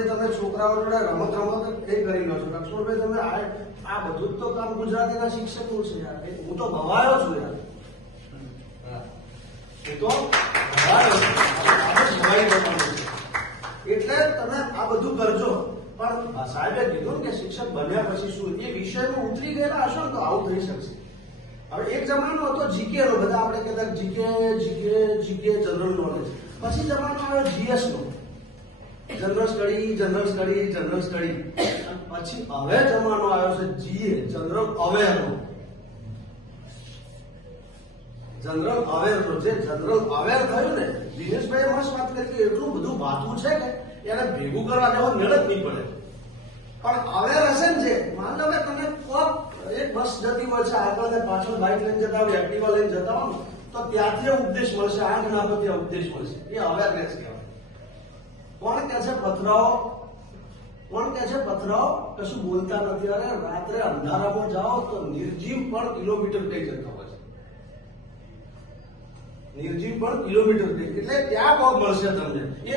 લક્ષ્મણભાઈ તમે છોકરાઓ જોડે રમત એ કરી લો છો. લક્ષ્મણભાઈ તમે આ બધું જ તો કામ ગુજરાતીના શિક્ષકનું છે યાર. હું તો ભવાયો છું યાર. હું તો ભવાયો છું. એટલે તમે આ બધું કરજો. પણ સાહેબે કીધું કે શિક્ષક બન્યા પછી શું એ વિષયમાં ઉતરી ગયેલા હશો ને તો આવું થઈ શકશે. હવે એક જમાનો હતો જીકે નો, બધા આપણે કહેતા જીકે જનરલ નોલેજ. પછી જમાનો આવ્યો જીએસ નો, જનરલ સ્ટડી. પછી હવે જમાનો આવ્યો છે જીએ, જનરલ અવેર નો. જનરલ અવેર નો જે જનરલ અવેર થયું ને, દિનેશભાઈ મસ્ત વાત કરી કે એટલું બધું વાતું છે કે એને ભેગું કરવા જેવો મેળ જ નહીં પડે. પણ અવેર હશે ને જે, માન લો કે તમે એક બસ જતી હોય છે, આગળ ને પાછળ બાઇક લઈને જતા હોય, એક્ટિવા લઈને જતા હોય તો ત્યાંથી ઉપદેશ મળશે, આંખ ના પરથી ઉપદેશ મળશે. એ અવેરનેસ કહેવાય. કોણ કે છે પથરાઓ કશું બોલતા નથી. અરે રાત્રે અંધારામાં જાઓ તો નિર્જીવ પણ કિલોમીટર કઈ જતા હોય છે. નિર્જીવ પણ કિલોમીટર કઈ, એટલે ત્યાં પગ મળશે તમને. એ